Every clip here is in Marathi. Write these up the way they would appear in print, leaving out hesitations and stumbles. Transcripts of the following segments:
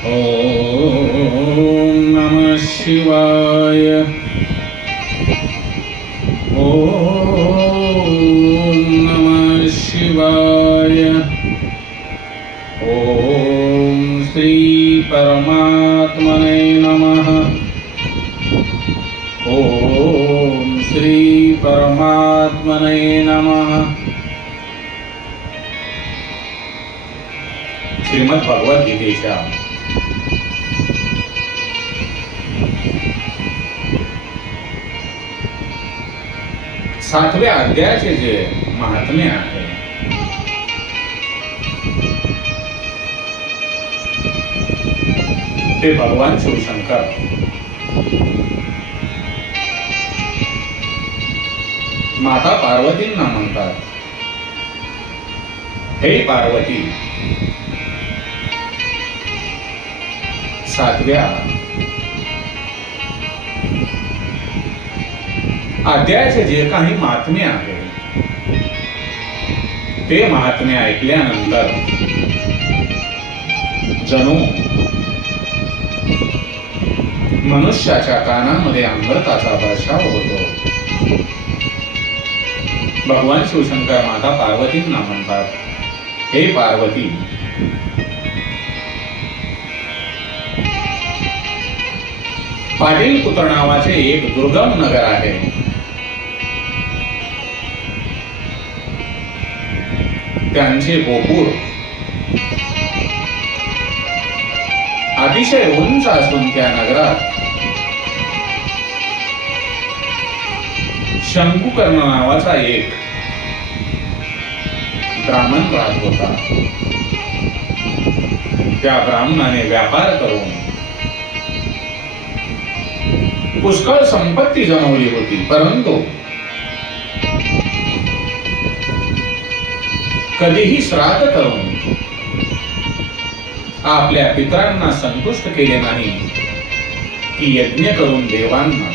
ओम नमः शिवाय। ओम नमः शिवाय। ओम श्री परमात्मने नमः। ओम श्री परमात्मने नमः। श्रीमद भगवद्गीतेच्या 7व्या अध्यायाचे जे महात्म्य आहे ते भगवान शिवशंकर माता पार्वतींना म्हणतात, हे पार्वती, 7व्या अध्यायाचे जे काही महात्म्य आहे ते महात्म्य ऐकल्यानंतर जणू मनुष्याच्या कानामध्ये अमृताचा वर्षाव होतो। भगवान शिवशंकर माता पार्वतींना म्हणतात, हे पार्वती, पाटीलपुत्र नावाचे एक दुर्गम नगर आहे। त्यांचे गोपूर अतिशय उंच असून त्या नगरात शंकुकर्ण नावाचा एक ब्राह्मण राहत होता। त्या ब्राह्मणाने व्यापार करून पुष्कळ संपत्ती जमवली होती, परंतु कधीही श्राद्ध करून आपल्या पितरांना संतुष्ट केले नाही की यज्ञ करून देवांना।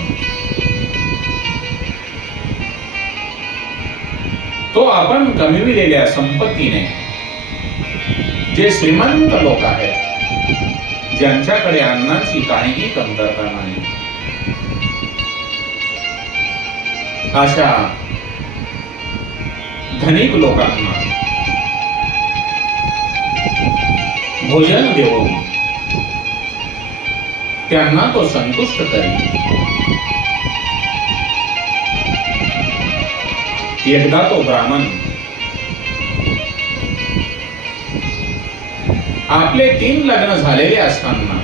तो आपण कमविलेल्या संपत्तीने जे श्रीमंत लोक आहेत, ज्यांच्याकडे अन्नाची काहीही कमतरता नाही, अशा धनिक लोकांना भोजन देऊन त्यांना तो संतुष्ट करी। एकदा तो ब्राह्मण आपले 3 लग्न झालेले असताना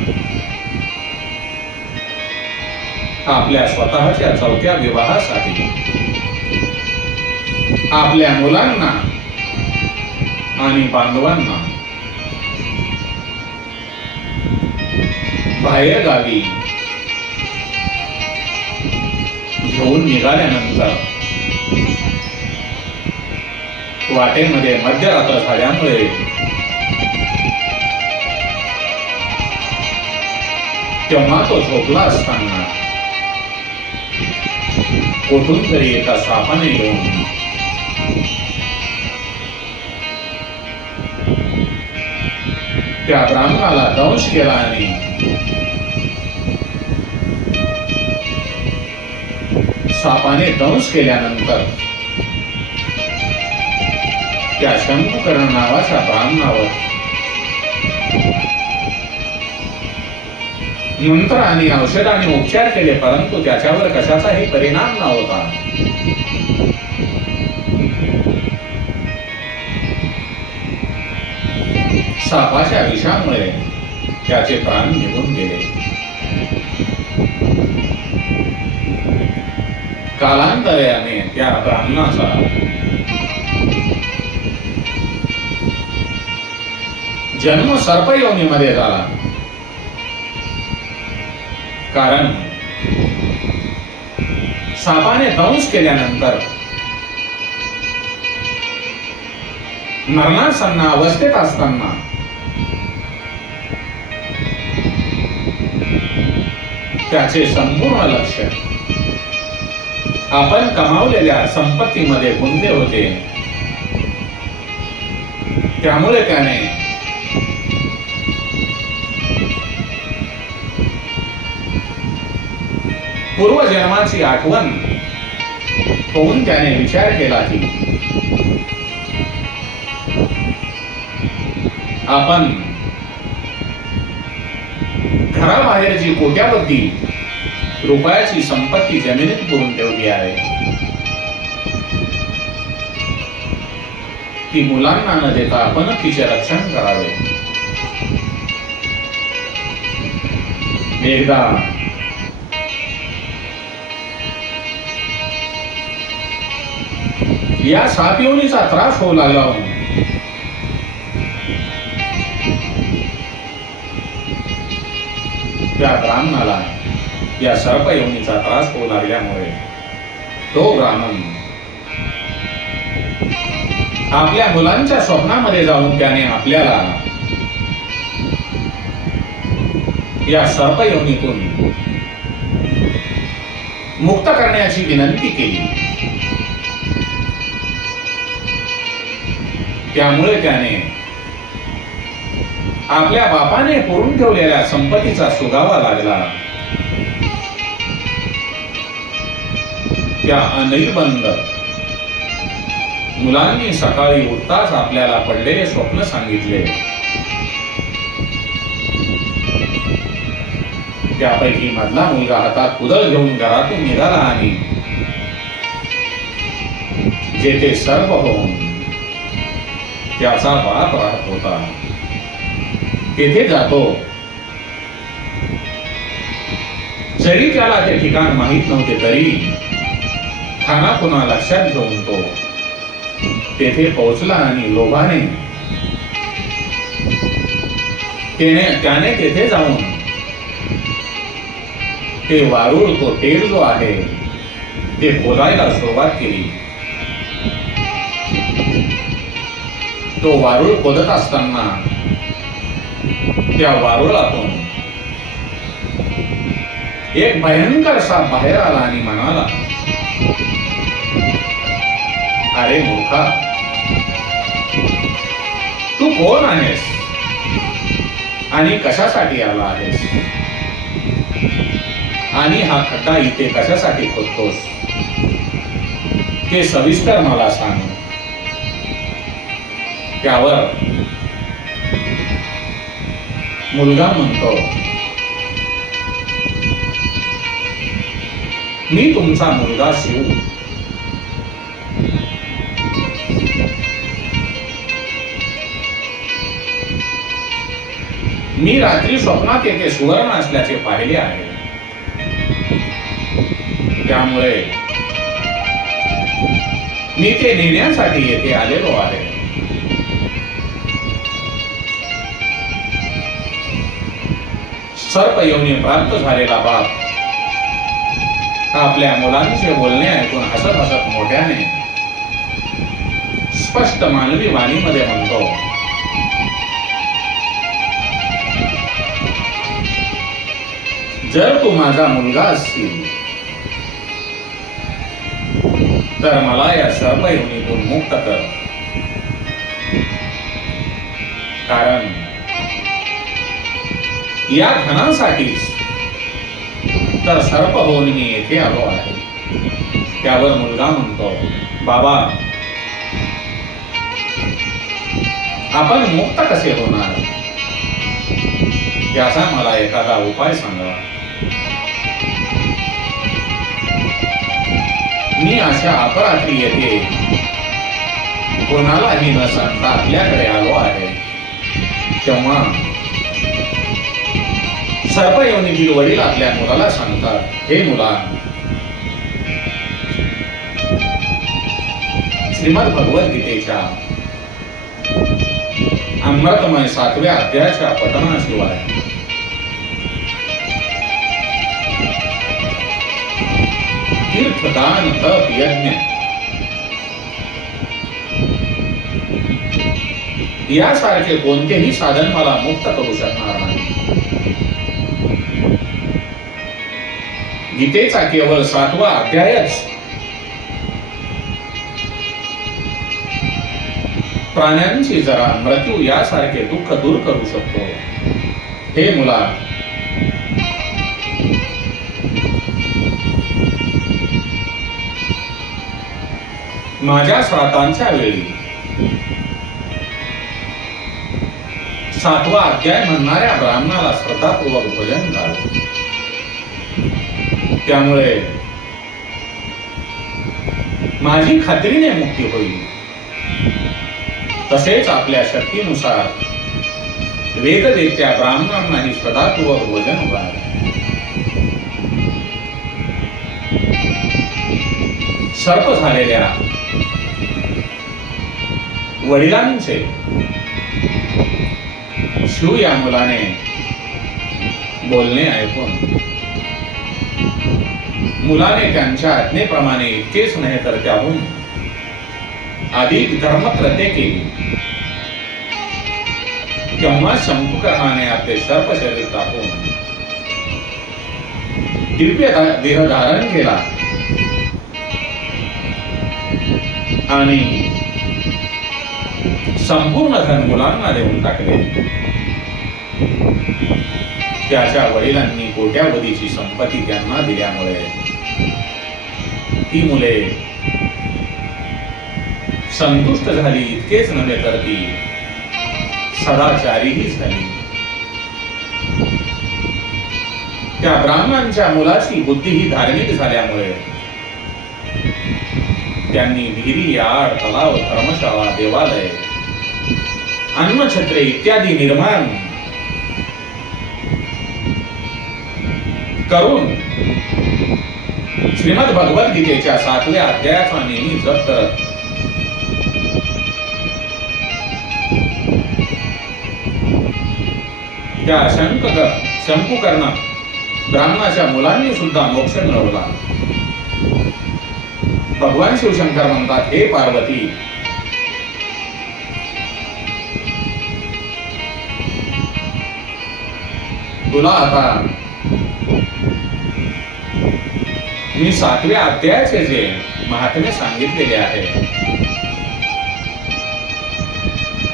आपल्या स्वतःच्या 4थ्या विवाहासाठी आपल्या मुलांना आणि बांधवांना बाहेर गावी घेऊन निघाल्यानंतर वाटेमध्ये मध्यरात्र झाल्यामुळे तेव्हा तो झोपला असताना कुठून तरी एका सापाने येऊन त्या ब्राह्मणाला दंश केला आणि सापाने दंश केल्यानंतर त्या शंकुकर्ण नावाच्या ब्राह्मणावर मंत्र आणि औषधाने उपचार केले, परंतु त्याच्यावर कशाचाही परिणाम नव्हता। सापाच्या विषामुळे त्याचे प्राण निघून गेले। कालांतराने त्या ब्राह्मणाचा जन्म सर्पयोनीमध्ये झाला, कारण सापाने दंश केल्यानंतर मरणासन्न अवस्थेत असताना त्याचे संपूर्ण लक्ष आपण कमावलेल्या संपत्तीमध्ये गुंतले होते। त्यामुळे त्याने पूर्वजन्माची आठवण होऊन त्याने विचार केला की आपण घराबाहेर जी कोट्यावधी रुपयाची संपत्ती जमिनीत पुरून ठेवली आहे ती मुलांना न देता आपण तिचे रक्षण करावे. एकदा या साप योनीचा त्रास होऊ लागला. त्या ब्राह्मणाला या सर्प योनीचा त्रास होऊ लागल्यामुळे तो ब्राह्मण आपल्या मुलांच्या स्वप्नामध्ये जाऊन त्याने आपल्याला या सर्प योनीतून मुक्त करण्याची विनंती केली. त्यामुळे त्याने आपल्या बापाने पुरून ठेवलेल्या संपत्तीचा सुगावा लागला. त्या अनिर्बंध मुलांनी सकाळी उठताच आपल्याला पडलेले स्वप्न सांगितले. त्यापैकी मधला मुलगा हातात कुदळ घेऊन घरातून निघाला आणि जेथे सर्प होऊन त्याचा बाप राहत होता तेथे जातो. जरी त्याला ते ठिकाण माहित नव्हते तरी खानाखुना लक्षात घेऊन तो तेथे पोहोचला आणि लोभाने त्याने तेथे जाऊन ते वारुळ तो टेल जो आहे ते खोदायला सुरुवात केली. तो वारुळ खोदत असताना त्या वारुळातून एक भयंकर साप बाहेर आला आणि म्हणाला, अरे मूर्खा, तू कोण आहेस आणि कशासाठी आला आहेस आणि हा खड्डा इथे कशासाठी खोदतोस ते सविस्तर मला सांग. त्यावर मुलगा म्हणतो, मी तुमचा मुलगा शिव. मी रात्री स्वप्नात येथे सुवर्ण असल्याचे पाहिले आहे. त्यामुळे मी ते नेण्यासाठी येथे आलेलो आहे. सर्प योनी प्राप्त झालेला बाप आपल्या मुलांचे बोलणे ऐकून हसत हसत मोठ्याने स्पष्ट मानवी वाणीमध्ये म्हणतो, जर तू माझा मुलगा असशील तर मला या सर्प योनीतून मुक्त कर. कारण या धनासाठीच तर सर्प होऊन मी येथे आलो आहे. त्यावर मुलगा म्हणतो, बाबा, आपण मुक्त कसे होणार याचा मला एखादा उपाय सांगा. मी अशा अपरात्री येथे कोणालाही न सांगता आपल्याकडे आलो आहे. तेव्हा सर्प योनीतील वडील आपल्या मुलाला सांगतात, हे मुला, श्रीमद भगवद्गीतेच्या अमृतमय 7व्या अध्यायाच्या पठणाशिवाय तीर्थदान, तप, यज्ञ यासारखे कोणतेही साधन मला मुक्त करू शकणार नाही. गीतेचा केवळ 7वा अध्यायच प्राण्यांची जरा मृत्यू यासारखे दुःख दूर करू शकतो. हे मुला, माझ्या श्रातांच्या वेळी 7वा अध्याय म्हणणाऱ्या ब्राह्मणाला श्रद्धापूर्वक भोजन झालं. त्यामुळे माझी खात्रीने मुक्ती होईल. तसेच आपल्या शक्तीनुसार वेदवेत्या ब्राह्मणांनाही श्रद्धापूर्वक भोजन व्हावे. सर्प झालेल्या वडिलांचे शिव या मुलाने बोलणे ऐकून मुलाने त्यांच्या आज्ञेप्रमाणे इतकेच नाही तर त्याहून अधिक धर्मकृत्ये केली. तेव्हा शंकुकर्णाने आपले सर्प शरीर टाकून दिव्य देह धारण केला आणि संपूर्ण धन मुलांना देऊन टाकले. त्याच्या वडिलांनी कोट्यावधीची संपत्ती त्यांना दिल्यामुळे ती मुले संतुष्ट झाली. इतकेच नव्हे तर ती सदाचारीही झाली. त्या ब्राह्मणांच्या मुलाची बुद्धी ही धार्मिक झाल्यामुळे त्यांनी विहिरी, आड, तलाव, धर्मशाळा, देवालय, अन्नछत्रे इत्यादी निर्माण करून श्रीमद भगवद्गीतेच्या 7व्या अध्यायाचा नेहमी जप करत त्या शंकुकर्ण ब्राह्मणाच्या मुलांनी सुद्धा मोक्ष मिळवला. भगवान शिवशंकर म्हणतात, हे पार्वती, तुला आता मी 7व्या अध्यायाचे जे महात्म्य सांगितलेले आहे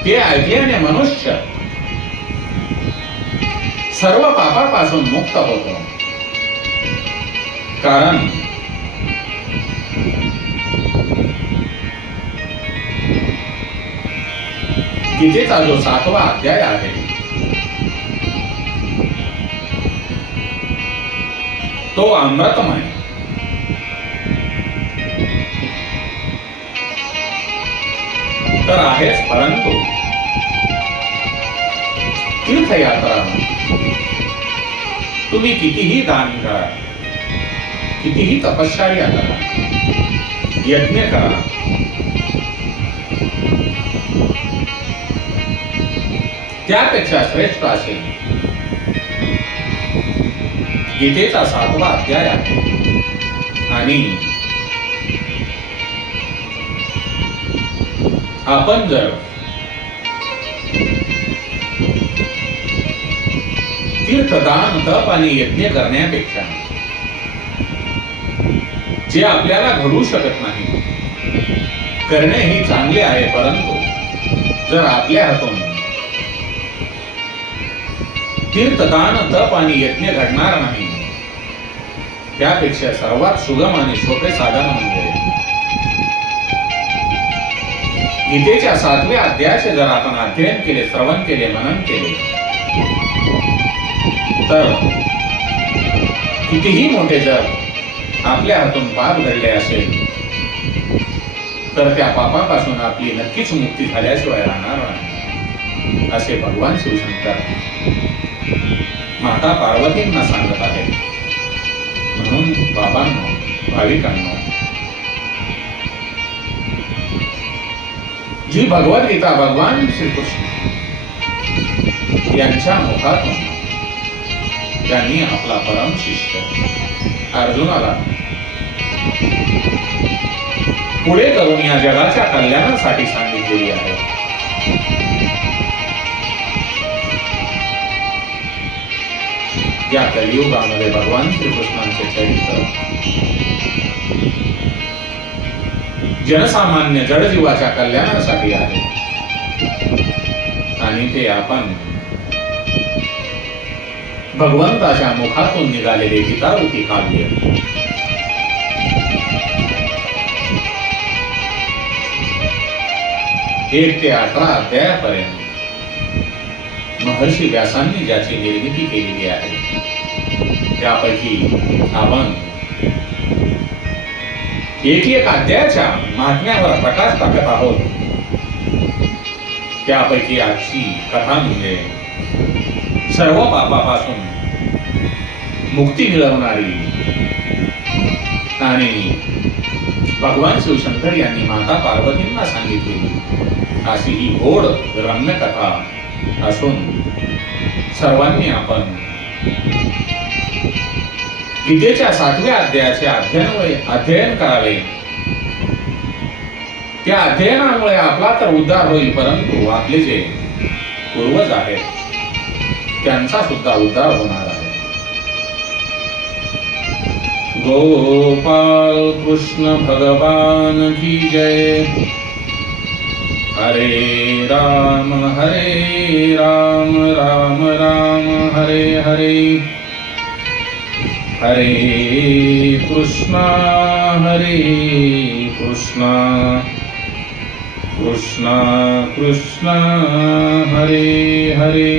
ते ऐकल्याने मनुष्य सर्व पापापासून मुक्त होतो. कारण गीतेचा जो 7वा अध्याय आहे तो अमृतमय, तर आहेच, परंतु तीर्थयात्रा तुम्ही कितीही दान करा, कितीही तपश्चर्या करा, यज्ञ करा, त्यापेक्षा श्रेष्ठ असेल गीतेचा 7वा अध्याय आहे. आणि आपण जर तीर्थदान, तप आणि यज्ञ करण्यापेक्षा जे आपल्याला घडू शकत नाही करणे ही चांगले आहे, परंतु जर आपल्या हातून तीर्थदान, तप आणि यज्ञ घडणार नाही त्यापेक्षा सर्वात सुगम आणि सोपे साधन म्हणजे गीतेच्या 7व्या अध्यायाचे जर आपण अध्ययन केले, श्रवण केले, मनन केले तर कितीही मोठे जर आपल्या हातून पाप घडले असेल तर त्या पापापासून आपली नक्कीच मुक्ती झाल्याशिवाय राहणार नाही, असे भगवान शिवशंकर माता पार्वतींना सांगत आहेत. म्हणून बाबांनो, भाविकांनो, जी भगवद्गीता भगवान श्रीकृष्ण यांच्या मुखातून त्यांनी आपला परम शिष्य अर्जुनाला पुढे करून या जगाच्या कल्याणासाठी सांगितलेली आहे. या कलियुगामध्ये भगवान श्रीकृष्णांचे चरित्र जनसामान्य जडजीवाच्या कल्याणासाठी आहे आणि ते आपण भगवंताच्या मुखातून निघालेले गीतारूपी काव्य 1 ते 18 अध्यायापर्यंत महर्षी व्यासांनी ज्याची निर्मिती केलेली आहे त्यापैकी आपण एक अध्यायाच्या महात्म्यावर प्रकाश टाकत आहोत. त्यापैकी आजची कथा म्हणजे सर्व पापापासून मुक्ती मिळवणारी आणि भगवान शिवशंकर यांनी माता पार्वतींना सांगितलेली अशी ही गोड रम्य कथा असून सर्वांनी आपण गीतेच्या 7व्या अध्यायाचे अध्ययन करावे. त्या अध्ययनामुळे आपला तर उद्धार होईल, परंतु आपले जे पूर्वज आहेत त्यांचा सुद्धा उद्धार होणार आहे. गोपाल कृष्ण भगवान की जय. हरे राम राम राम हरे हरे. हरे कृष्णा कृष्णा कृष्णा हरे हरे.